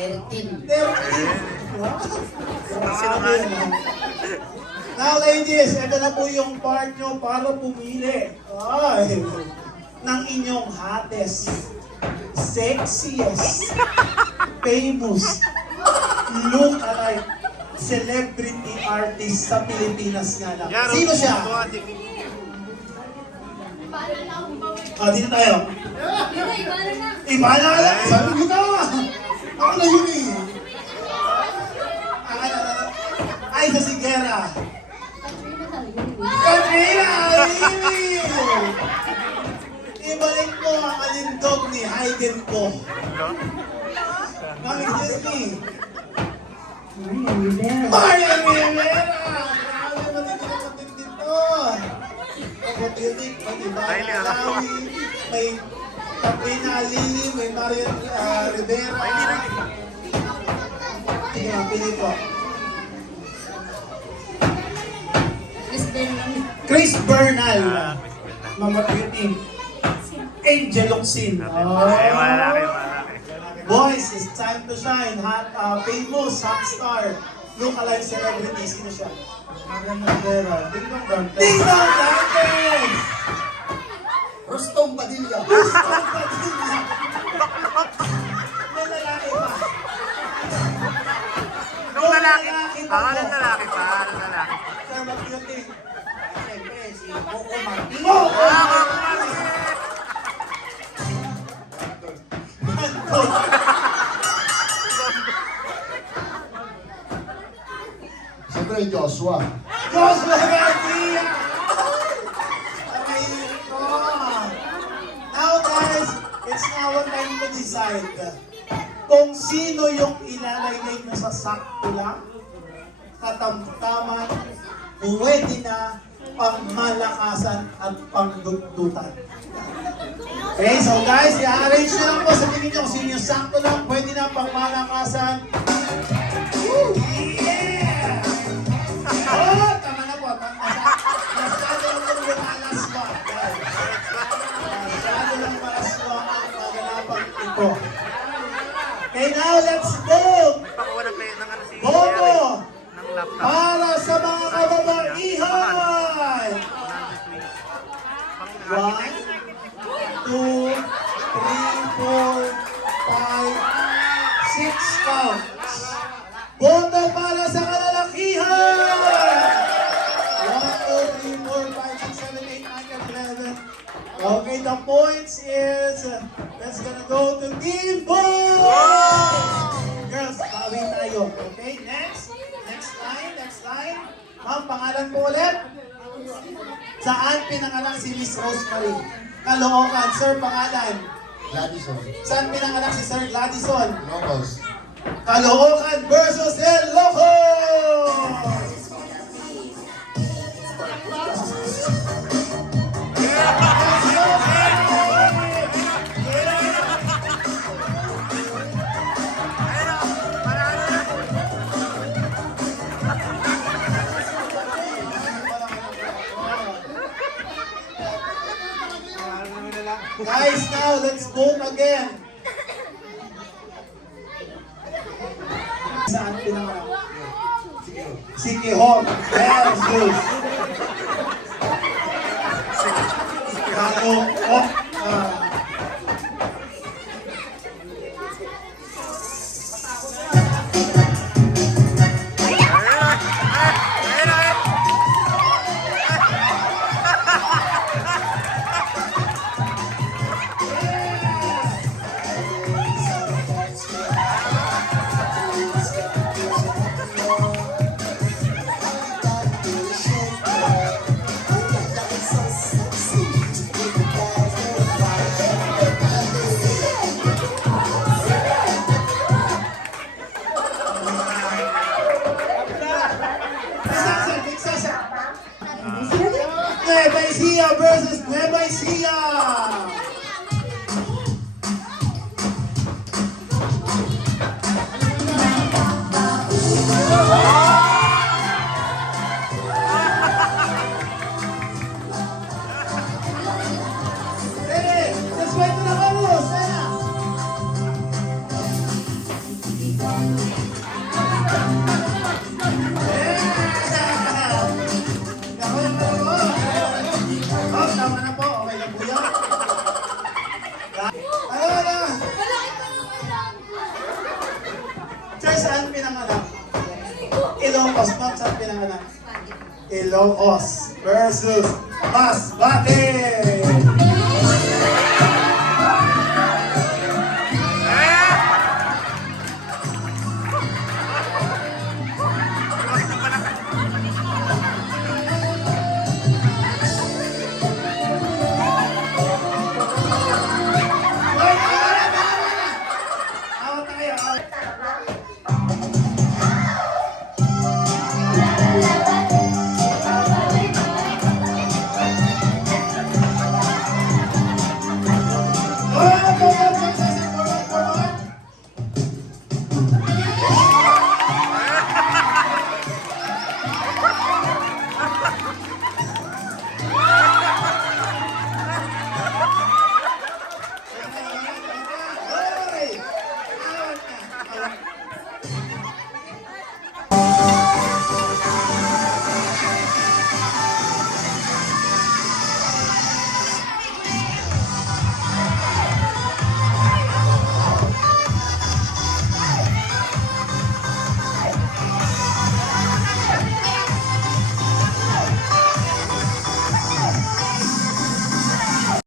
13. 13. Now ladies, ito na po yung part nyo para pumili ng inyong hottest, sexiest, famous, look-alike, celebrity artist sa Pilipinas nga lang. Sino siya? Dito tayo. Iba na lang. Sabi ko na. Ako na yun eh. Ay, sa Sigera. Katrina Alini! Ibalik mo ang alindog ni Hayden ko. Mami, Disney. Maria Rivera! Grabe, matindi to. Kapatinik, mag-iba ang Alawi, may Katrina Alini, may Maria Rivera. Sige, mapili po. Chris Bernal. Mama Beauty. Angel Locsin. Malaki. Boys, it's time to shine. Hot, famous, hot star. Look-alike celebrity. Sino siya? Mariana Rivera. Ding Dong Dantes. Ding Dong Dantes! Rostong Padilla. Rostong Padilla. May lalaki pa. Nung lalaki. Pangalan lalaki pa. Sir Mag-Beauty. Siyempre, si Coco Martin. Siyempre, Joshua. Joshua Garcia! Amazing ko! Now guys, it's now time to decide kung sino yung ilalagay nyo sa sakto lang, katamtaman, pwede na pangmalakasan at pangdugdutan. Okay, so guys, i-arrange nyo lang po sa tingin nyo kung sino yung sakto lang, pwede na pangmalakasan. Woo! Yeah! Oh, tama na po. Masyado lang po yung alaswa. Masyado lang malaswa ang maganapang ito. Okay, now let's go! Pakuha ng si Bobo! ng laptop. Para sa mga kababaihan! 1, 2, 3, 4, 5, 6 counts. Boto para sa kalalakihan! 1, 2, 3, 4, 5, 6, 7, 8, 9, 10, 11. Okay, the points is, that's gonna go to Team Boy! Girls, bawi tayo. Okay, next line. Ma'am, pangalan po ulit? Saan pinanganak si Miss Rosemary? Caloocan. Sir, pangalan? Gladison. Saan pinanganak si Sir Gladison? Locos. Caloocan versus Ilocos! Guys, now let's vote again. Saan pinanganak? Si Quijón versus Caloocan. Nueva Ecija versus Nueva Ecija. Ilocos, ma'am, saan pinanganak? Ilocos versus Masbate.